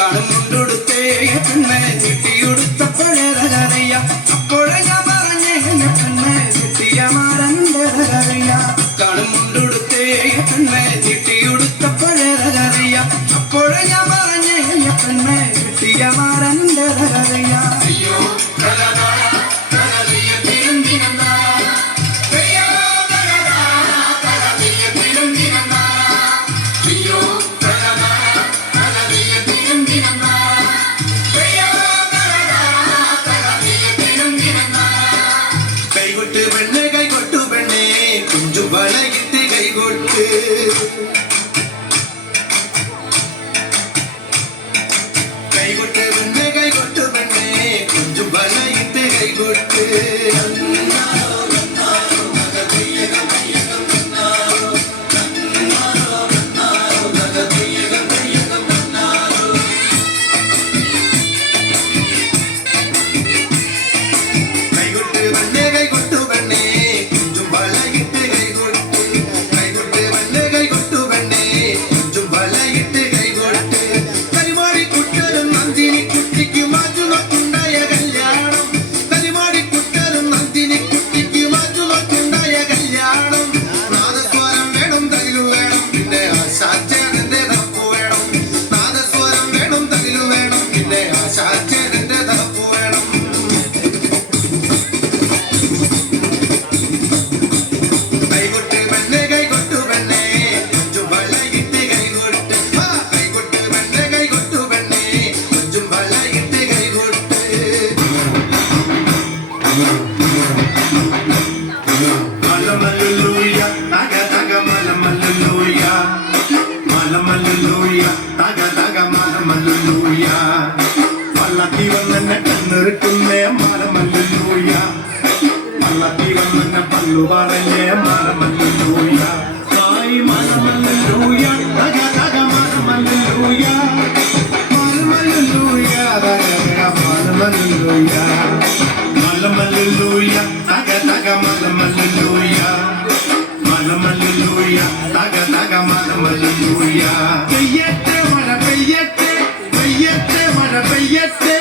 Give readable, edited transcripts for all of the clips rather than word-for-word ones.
കാണും മുണ്ടൊടുത്തേ പെണ്ണെ ചുട്ടിയൊടുത്തപ്പോഴേതറിയ അപ്പോഴേ ഞാൻ പറഞ്ഞേ പെണ്ണെ ചുട്ടിയ മാറണ്ടറിയ കാണും മുണ്ടൊടുത്തേ പെണ്ണെ ചുട്ടിയൊടുത്തപ്പോഴേതറിയ അപ്പോഴേ ഞാൻ പറഞ്ഞേ പെണ്ണെ ചുട്ടിയ മാറണ്ടറിയ അയ്യോ കൈകൊട്ട് പെണ്ണെ കൈകൊട്ടു പെണ്ണെ കുഞ്ചു വളകിട്ട് കൈകൊട്ട് കൈകൊട്ട് പെണ്ണെ കൈകൊട്ടു പെണ്ണെ കുഞ്ചു വളകിട്ട് കൈകൊട്ട് കണ്ണിറുക്കുന്നേ മാലമല്ലൂയ മല്ലത്തി വന്ന പല്ലു പറഞ്ഞേ മാലമല്ലൂയ കായ് മാലമല്ലൂയ തക തക മാലമല്ലൂയ മാലമല്ലൂയ തക തക മാലമല്ലൂയ മാലമല്ലൂയ തക തക മാലമല്ലൂയ മാലമല്ലൂയ തക തക മാലമല്ലൂയ പെയ്യട്ടെ മഴ പെയ്യട്ടെ പെയ്യട്ടെ മഴ പെയ്യട്ടെ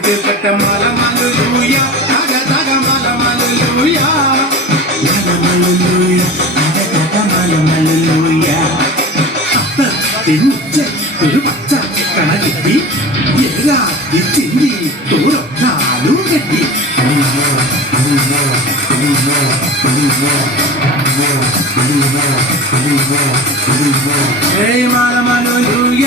തീർക്കട്ട മലമല്ലൂയ തക തക മലമല്ലൂയ മലമല്ലൂയ തക തക മലമല്ലൂയ തിരിച്ച് ഒരു പച്ച കണകിട്ടി ഏകാതി ചിന്തി തോരൊക്കാലു കെട്ടി മലമല്ലൂയ